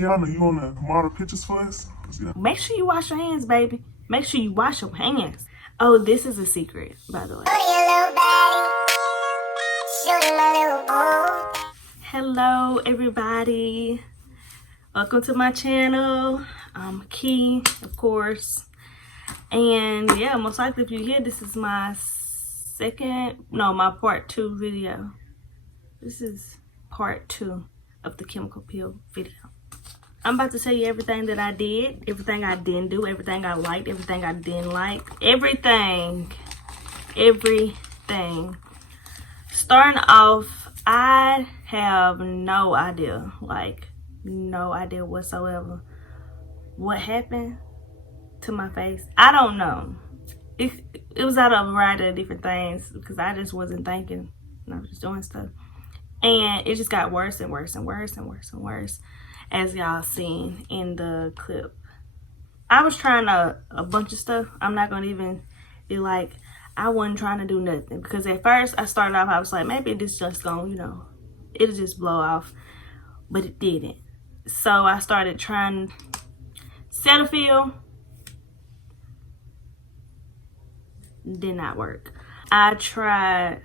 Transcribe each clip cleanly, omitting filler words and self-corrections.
Kiana, you want to model pictures for us? Yeah. Make sure you wash your hands, baby. Make sure you wash your hands. Oh, this is a secret, by the way. Hello, everybody. Welcome to my channel. I'm Key, of course. And yeah, most likely if you hear, this is my my part 2 video. This is part 2 of the chemical peel video. I'm about to tell you everything that I did, everything I didn't do, everything I liked, everything I didn't like, everything. Starting off, I have no idea, no idea whatsoever what happened to my face. I don't know. It was out of a variety of different things because I just wasn't thinking. I was just doing stuff. And it just got worse and worse and worse and worse and worse, as y'all seen in the clip. I was trying a bunch of stuff. I'm not going to even be like, I wasn't trying to do nothing. Because at first I started off, I was like, maybe this just going, it'll just blow off. But it didn't. So I started trying Cetaphil. Did not work. I tried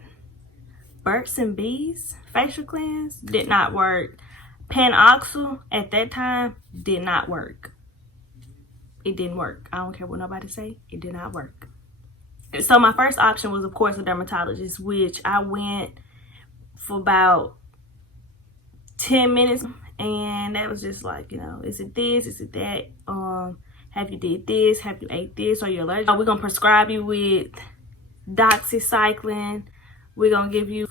Burt's and Bees facial cleanse. Did not work. Panoxyl at that time did not work. It didn't work. I don't care what nobody say. It did not work. So my first option was, of course, a dermatologist, which I went for about 10 minutes. And that was just like, is it this? Is it that? Have you did this? Have you ate this? Are you allergic? We're going to prescribe you with doxycycline. We're going to give you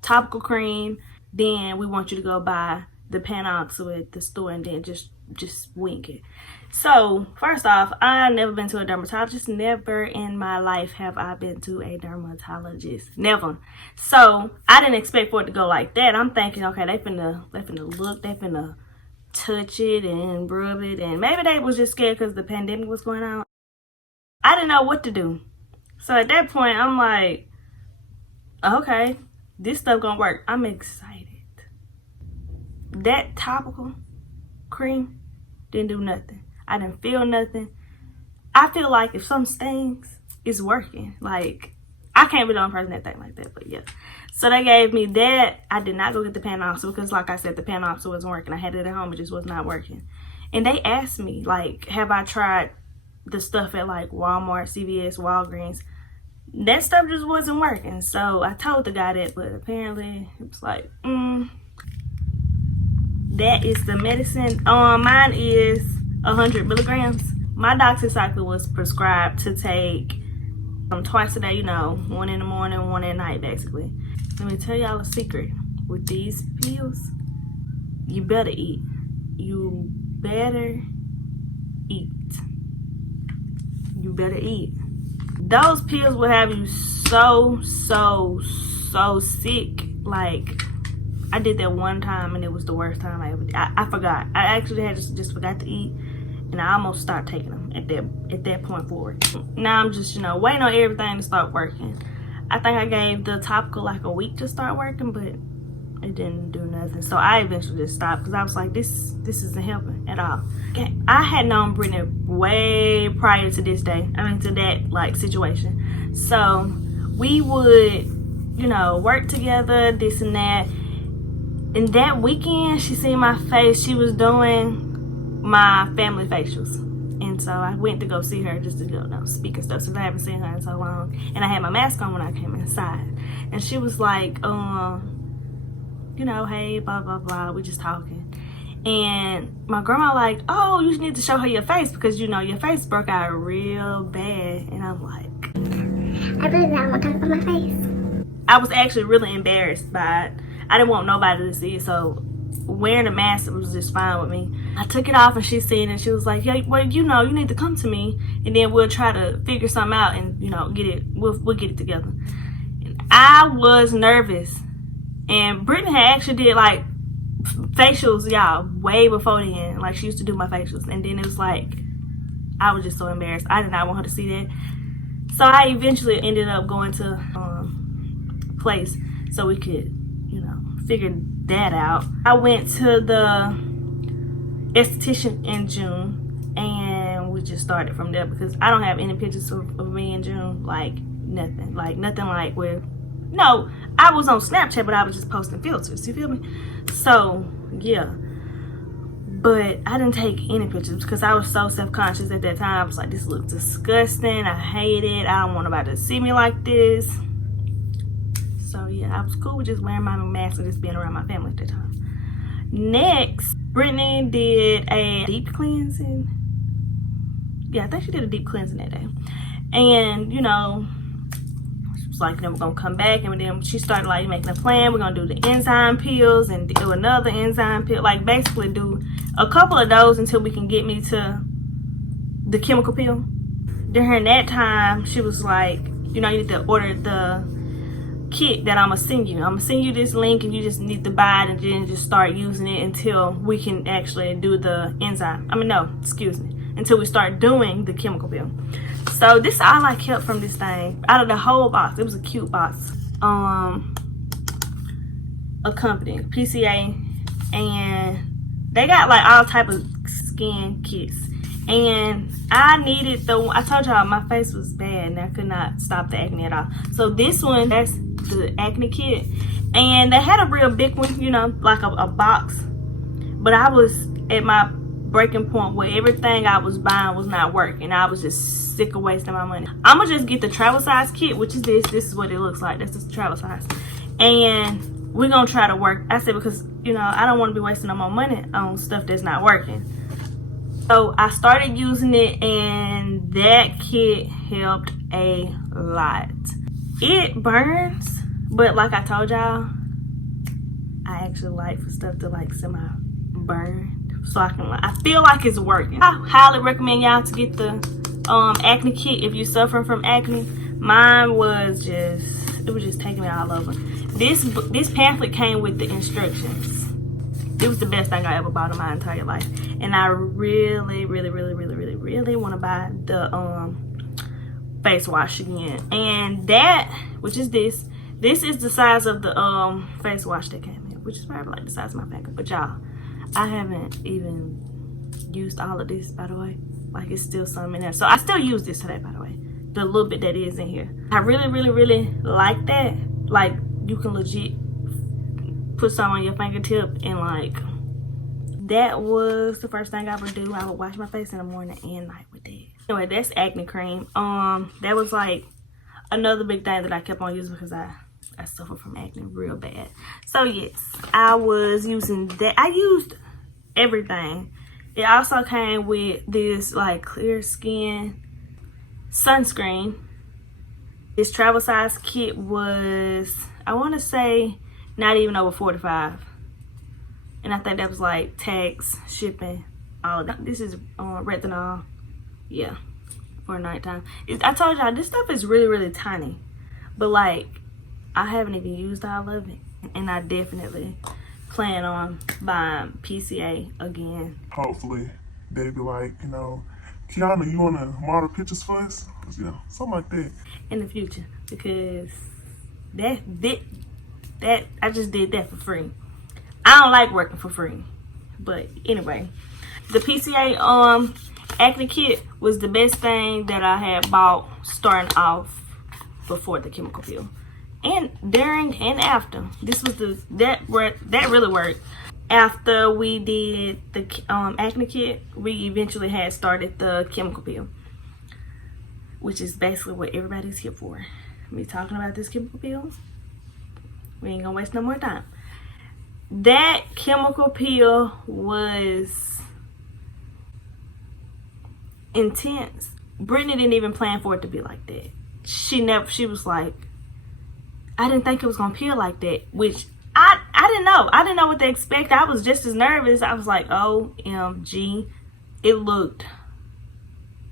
topical cream. Then we want you to go buy the Panoxyl at the store and then just wink it. So, first off, I've never been to a dermatologist. Never in my life have I been to a dermatologist. Never. So, I didn't expect for it to go like that. I'm thinking, okay, they finna look, they finna touch it and rub it. And maybe they was just scared because the pandemic was going on. I didn't know what to do. So, at that point, I'm like, okay, this stuff gonna work. I'm excited. That topical cream didn't do nothing. I didn't feel nothing. I feel like if some stings, it's working. Like, I can't be the only person that think like that, but yeah. So they gave me that. I did not go get the Panoxyl because, like I said, the Panoxyl wasn't working. I had it at home. It just was not working. And they asked me, like, have I tried the stuff at, like, Walmart, CVS, Walgreens? That stuff just wasn't working. So I told the guy that, but apparently it was like, that is the medicine. Mine is 100 milligrams. My doxycycline was prescribed to take twice a day, one in the morning, one at night, basically. Let me tell y'all a secret. With these pills, you better eat. You better eat. You better eat. Those pills will have you so sick. Like, I did that one time and it was the worst time I ever did. I forgot. I actually had just forgot to eat, and I almost stopped taking them at that point forward. Now I'm just, waiting on everything to start working. I think I gave the topical like a week to start working, but it didn't do nothing. So I eventually just stopped because I was like, this isn't helping at all. Okay. I had known Brittany way prior to this day. I mean, to that like situation. So we would, work together, this and that. And that weekend, she seen my face. She was doing my family facials. And so I went to go see her just to go speak and stuff, since I haven't seen her in so long. And I had my mask on when I came inside. And she was like, hey, blah, blah, blah. We just talking. And my grandma like, oh, you need to show her your face because, your face broke out real bad. And I'm like, I really don't want to talk about my face. I was actually really embarrassed by it. I didn't want nobody to see it, so wearing a mask was just fine with me. I took it off and she seen it and she was like, yeah, well, you need to come to me and then we'll try to figure something out and, get it, we'll get it together. And I was nervous. And Brittany had actually did like facials, y'all, way before then. Like, she used to do my facials. And then it was like, I was just so embarrassed. I did not want her to see that. So I eventually ended up going to place so we could, figure that out. I went to the Esthetician in June, and we just started from there because I don't have any pictures of me in June, like nothing like where, no, I was on Snapchat, but I was just posting filters, you feel me? So yeah, but I didn't take any pictures because I was so self-conscious at that time. I was like, this looks disgusting, I hate it, I don't want nobody to see me like this. So yeah, I was cool with just wearing my mask and just being around my family at that time. Next, Brittany did a deep cleansing. Yeah, I think she did a deep cleansing that day. And, you know, she was like, then we're going to come back. And then she started, like, making a plan. We're going to do the enzyme pills and do another enzyme pill. Like, basically do a couple of those until we can get me to the chemical pill. During that time, she was like, you know, you need to order the kit that I'm gonna send you. I'm gonna send you this link and you just need to buy it and then just start using it until we can actually do the enzyme. Until we start doing the chemical pill. So this is all I kept from this thing. Out of the whole box, it was a cute box. A company, PCA, and they got like all type of skin kits. And I needed I told y'all my face was bad and I could not stop the acne at all. So this one, that's the acne kit. And they had a real big one, you know, like a box. But I was at my breaking point where everything I was buying was not working. I was just sick of wasting my money. I'm going to just get the travel size kit, which is this. This is what it looks like. That's just the travel size. And we're going to try to work. I said because, you know, I don't want to be wasting no more money on stuff that's not working. So I started using it and that kit helped a lot. It burns, but like I told y'all, I actually like for stuff to like semi burn. So I feel like it's working. I highly recommend y'all to get the acne kit if you're suffering from acne. Mine was just taking me all over. This pamphlet came with the instructions. It was the best thing I ever bought in my entire life. And I really want to buy the face wash again. And that, which is this is the size of the face wash that came in, which is probably like the size of my finger. But y'all, I haven't even used all of this, by the way. Like, it's still some in there. So I still use this today, by the way. The little bit that is in here. I really like that. Like, you can legit put some on your fingertip and like, that was the first thing I would do. I would wash my face in the morning and night with that. Anyway, that's acne cream. That was like another big thing that I kept on using because I suffer from acne real bad. So yes, I was using that. I used everything. It also came with this like clear skin sunscreen. This travel size kit was, I want to say, not even over $45. And I think that was like tax, shipping, all of that. This is retinol. Yeah, for nighttime. I told y'all, this stuff is really tiny. But like, I haven't even used all of it. And I definitely plan on buying PCA again. Hopefully, they be like, you know, Kiana, you want to model pictures for us? You know, something like that. In the future. Because that I just did that for free. I don't like working for free. But anyway, the PCA acne kit was the best thing that I had bought starting off before the chemical peel. And during and after. This was that really worked. After we did the acne kit, we eventually had started the chemical peel, which is basically what everybody's here for. Me talking about this chemical peel. We ain't gonna waste no more time. That chemical peel was intense. Brittany didn't even plan for it to be like that. She was like, I didn't think it was gonna peel like that, which I didn't know. I didn't know what to expect. I was just as nervous. I was like, OMG. It looked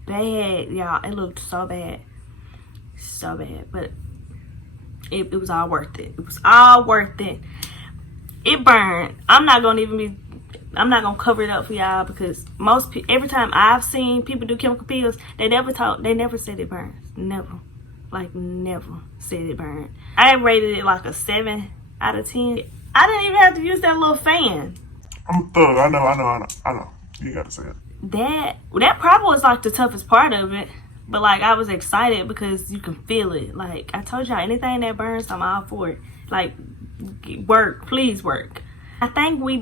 bad, y'all. It looked so bad. So bad. But it was all worth it. It was all worth it. It burned. I'm not gonna cover it up for y'all because every time I've seen people do chemical peels, they never said it burns. Never. Like, never said it burned. I rated it like a 7 out of 10. I didn't even have to use that little fan. I'm a thug. I know. You gotta say it. That probably was like the toughest part of it. But like I was excited because you can feel it. Like I told y'all, anything that burns, I'm all for it. Like work, please work. I think we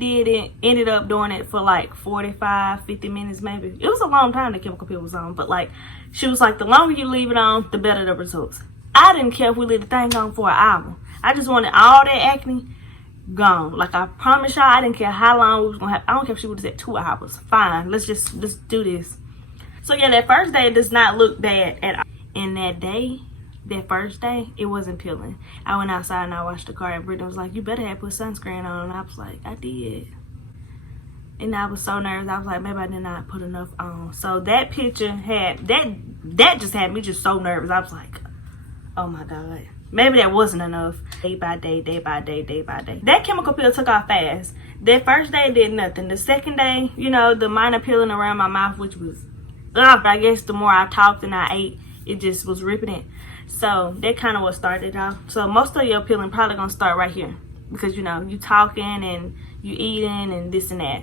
ended up doing it for like 45, 50 minutes maybe. It was a long time the chemical peel was on, but like she was like, the longer you leave it on, the better the results. I didn't care if we leave the thing on for an hour. I just wanted all that acne gone. Like I promise y'all, I didn't care how long we was gonna have. I don't care if she would have said 2 hours. Fine, let's do this. So yeah, that first day does not look bad at all. And that first day, it wasn't peeling. I went outside and I washed the car, and Brittany was like, you better have put sunscreen on. And I was like, I did. And I was so nervous. I was like, maybe I did not put enough on. So that picture that just had me just so nervous. I was like, oh my God. Maybe that wasn't enough. Day by day, day by day, day by day. That chemical peel took off fast. That first day did nothing. The second day, you know, the minor peeling around my mouth, which was, I guess the more I talked and I ate, it just was ripping it. So that kind of what started off. So most of your peeling probably gonna start right here, because you know you talking and you eating and this and that.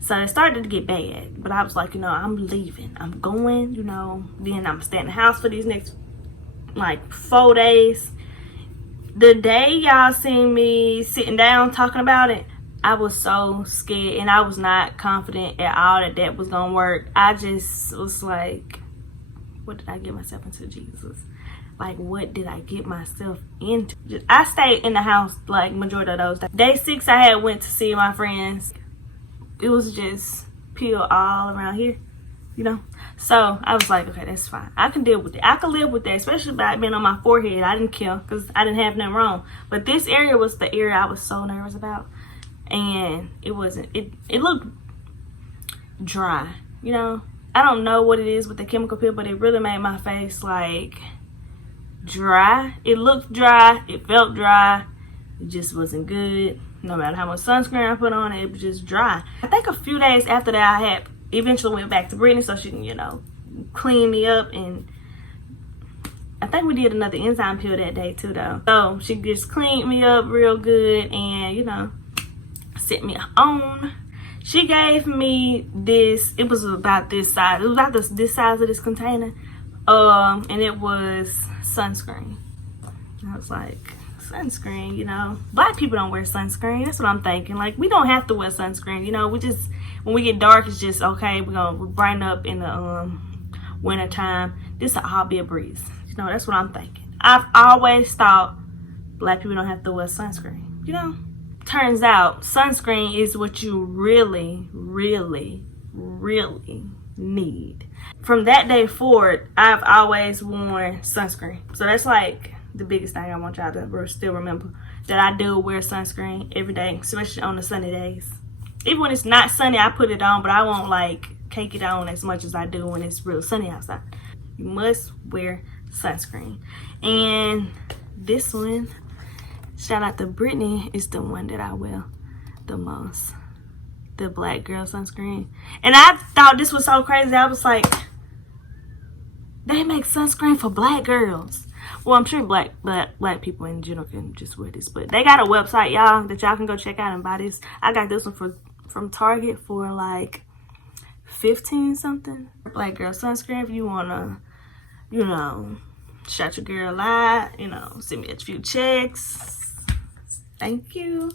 So it started to get bad, but I was like, you know, I'm leaving, I'm going, you know, then I'm staying in the house for these next like 4 days. The day y'all seen me sitting down talking about it, I was so scared and I was not confident at all that was gonna work. I just was like, what did I get myself into, Jesus? Like, what did I get myself into? I stayed in the house like majority of those days. Day 6, I had went to see my friends. It was just peel all around here, you know? So I was like, okay, that's fine. I can deal with it. I can live with that, especially by it being on my forehead. I didn't care because I didn't have nothing wrong. But this area was the area I was so nervous about. And it wasn't, it looked dry, you know? I don't know what it is with the chemical peel, but it really made my face like dry. It looked dry, it felt dry, it just wasn't good. No matter how much sunscreen I put on it, it was just dry. I think a few days after that, I had eventually went back to Brittany so she can, you know, clean me up. And I think we did another enzyme peel that day too though. So she just cleaned me up real good and, you know, set me on. She gave me this, it was about this size. It was about this size of this container. And it was sunscreen. I was like, sunscreen, you know, black people don't wear sunscreen. That's what I'm thinking. Like, we don't have to wear sunscreen, you know. We just, when we get dark, it's just okay, we're brighten up in the winter time. This will all be a breeze, you know. That's what I'm thinking. I've always thought black people don't have to wear sunscreen, you know. Turns out sunscreen is what you really, really, really need. From that day forward, I've always worn sunscreen. So that's like the biggest thing I want y'all to still remember, that I do wear sunscreen every day, especially on the sunny days. Even when it's not sunny, I put it on, but I won't like cake it on as much as I do when it's real sunny outside. You must wear sunscreen. And this one, shout out to Brittany, is the one that I wear the most. The black girl sunscreen. And I thought this was so crazy. I was like, they make sunscreen for black girls. Well, I'm sure black people in general can just wear this, but they got a website, y'all, that y'all can go check out and buy this. I got this one from Target for like 15 something. Black girl sunscreen. If you wanna, you know, shout your girl a lot, you know, send me a few checks. Thank you.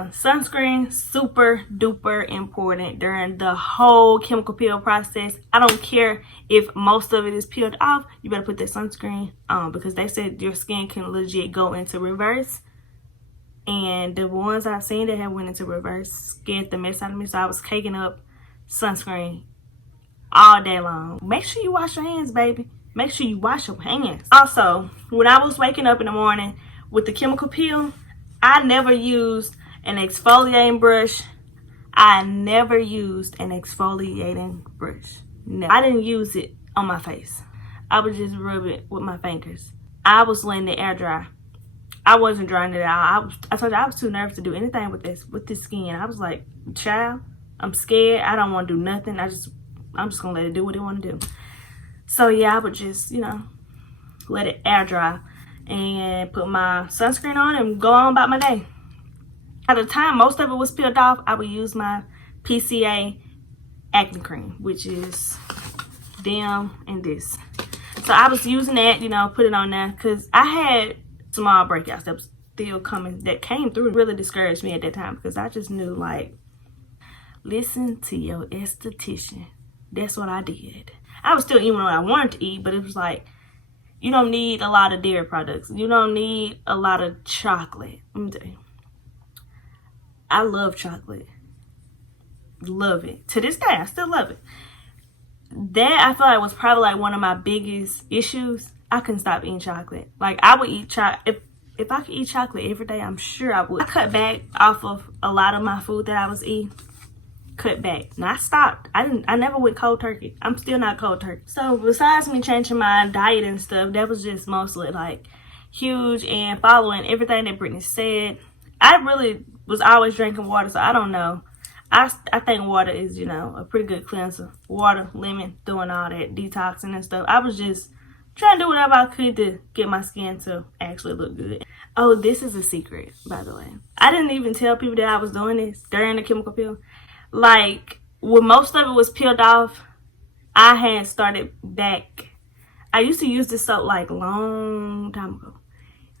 Sunscreen, super duper important during the whole chemical peel process. I don't care if most of it is peeled off, you better put that sunscreen on, because they said your skin can legit go into reverse. And the ones I've seen that have went into reverse scared the mess out of me, so I was caking up sunscreen all day long. Make sure you wash your hands, baby. Make sure you wash your hands. Also, when I was waking up in the morning with the chemical peel, I never used an exfoliating brush. I never used an exfoliating brush. No, I didn't use it on my face. I would just rub it with my fingers. I was letting it air dry. I wasn't drying it out. I told you I was too nervous to do anything with this skin. I was like, child, I'm scared. I don't want to do nothing. I'm just gonna let it do what it want to do. So yeah, I would just, you know, let it air dry and put my sunscreen on and go on about my day. At the time most of it was peeled off, I would use my PCA acne cream, which is them and this. So I was using that, you know, put it on there because I had small breakouts that was still coming, that came through. It really discouraged me at that time because I just knew, like, listen to your esthetician. That's what I did. I was still eating what I wanted to eat, but it was like, you don't need a lot of dairy products. You don't need a lot of chocolate. Let me tell you, I love chocolate. Love it. To this day, I still love it. That, I feel like, was probably like one of my biggest issues. I couldn't stop eating chocolate. Like, I would eat chocolate. If I could eat chocolate every day, I'm sure I would. I cut back off of a lot of my food that I was eating. Cut back. Now I stopped. I never went cold turkey. I'm still not cold turkey. So besides me changing my diet and stuff, that was just mostly like huge, and following everything that Brittany said. I really was always drinking water, so I don't know. I think water is, you know, a pretty good cleanser. Water, lemon, doing all that, detoxing and stuff. I was just trying to do whatever I could to get my skin to actually look good. Oh, this is a secret, by the way. I didn't even tell people that I was doing this during the chemical peel. Like, when most of it was peeled off, I had started back. I used to use this soap like long time ago.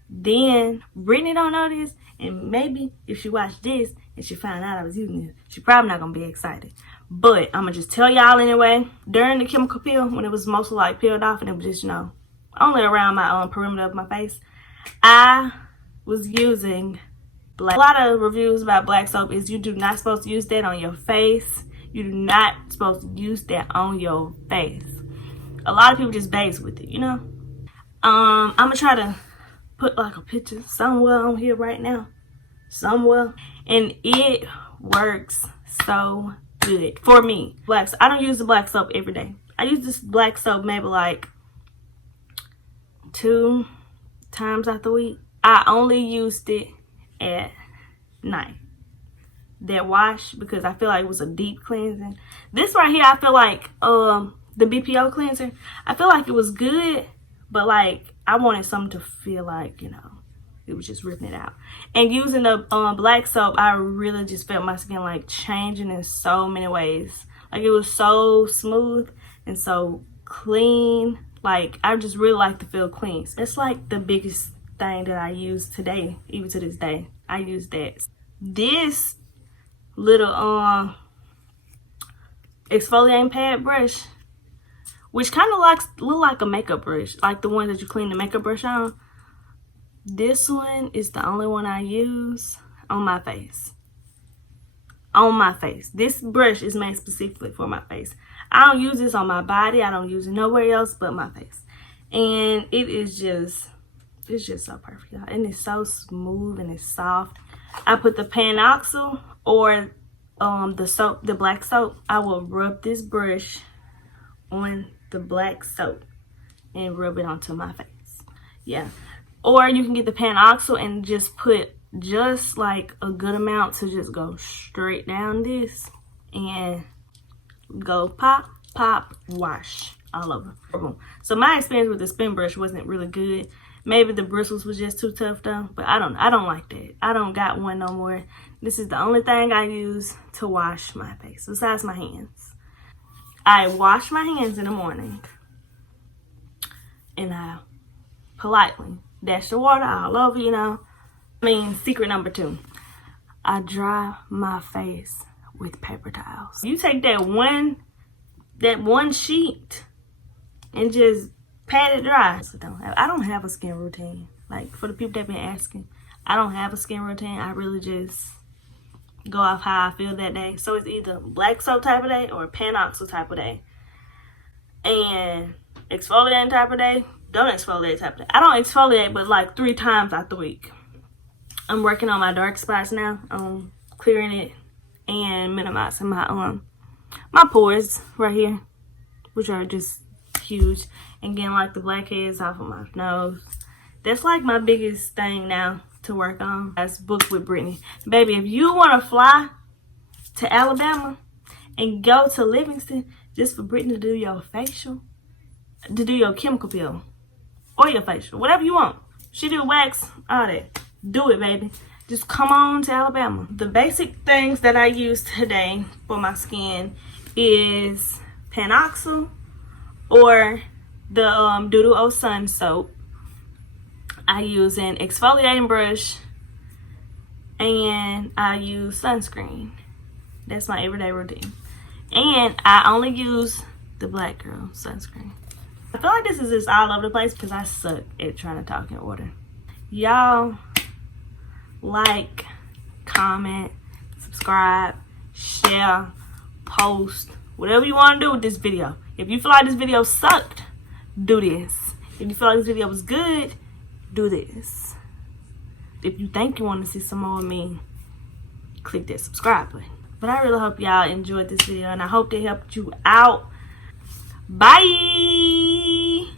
Then Brittany don't know this, and maybe if she watched this and she found out I was using this, she probably not gonna be excited. But I'm gonna just tell y'all anyway. During the chemical peel, when it was mostly like peeled off and it was just, you know, only around my perimeter of my face, I was using black. A lot of reviews about black soap is you do not supposed to use that on your face. You do not supposed to use that on your face. A lot of people just base with it, you know. I'm gonna try to put like a picture somewhere on here right now, somewhere, and it works so good for me. I don't use the black soap every day. I use this black soap maybe like 2 times out the week. I only used it at night, that wash, because I feel like it was a deep cleansing. This right here, I feel like the BPO cleanser, I feel like it was good, but like I wanted something to feel like, you know, it was just ripping it out. And using the black soap, I really just felt my skin like changing in so many ways. Like, it was so smooth and so clean. Like, I just really like to feel clean. It's like the biggest thing that I use today, even to this day. I use that. This little exfoliating pad brush, which kind of look like a makeup brush, like the one that you clean the makeup brush on. This one is the only one I use on my face. On my face. This brush is made specifically for my face. I don't use this on my body. I don't use it nowhere else but my face. And it is just, it's just so perfect, y'all. And it's so smooth and it's soft. I put the panoxyl or the soap, the black soap. I will rub this brush on the black soap and rub it onto my face. Yeah. Or you can get the panoxyl and just put just like a good amount to just go straight down this and go pop, pop, wash all over. So my experience with the spin brush wasn't really good. Maybe the bristles was just too tough though, but I don't like that. I don't got one no more. This is the only thing I use to wash my face besides my hands. I wash my hands in the morning and I politely dash the water all over, you know. I mean, secret number 2, I dry my face with paper towels. You take that one sheet and just pat it dry. I don't have a skin routine. Like, for the people that been asking, I don't have a skin routine. I really just go off how I feel that day. So it's either black soap type of day or panoxyl type of day. And exfoliating type of day, don't exfoliate type of day. I don't exfoliate but like 3 times out the week. I'm working on my dark spots now. Clearing it and minimizing my my pores right here, which are just huge, and getting like the blackheads off of my nose. That's like my biggest thing now to work on. That's booked with Brittany. Baby, if you want to fly to Alabama and go to Livingston just for Brittany to do your facial, to do your chemical peel or your facial, whatever you want. She do wax, all that. Do it, baby. Just come on to Alabama. The basic things that I use today for my skin is Panoxyl or the Doodle O Sun soap. I use an exfoliating brush and I use sunscreen. That's my everyday routine. And I only use the Black Girl sunscreen. I feel like this is just all over the place because I suck at trying to talk in order. Y'all like, comment, subscribe, share, post, whatever you want to do with this video. If you feel like this video sucked, do this. If you feel like this video was good, do this. If you think you want to see some more of me, click that subscribe button. But I really hope y'all enjoyed this video and I hope they helped you out. Bye.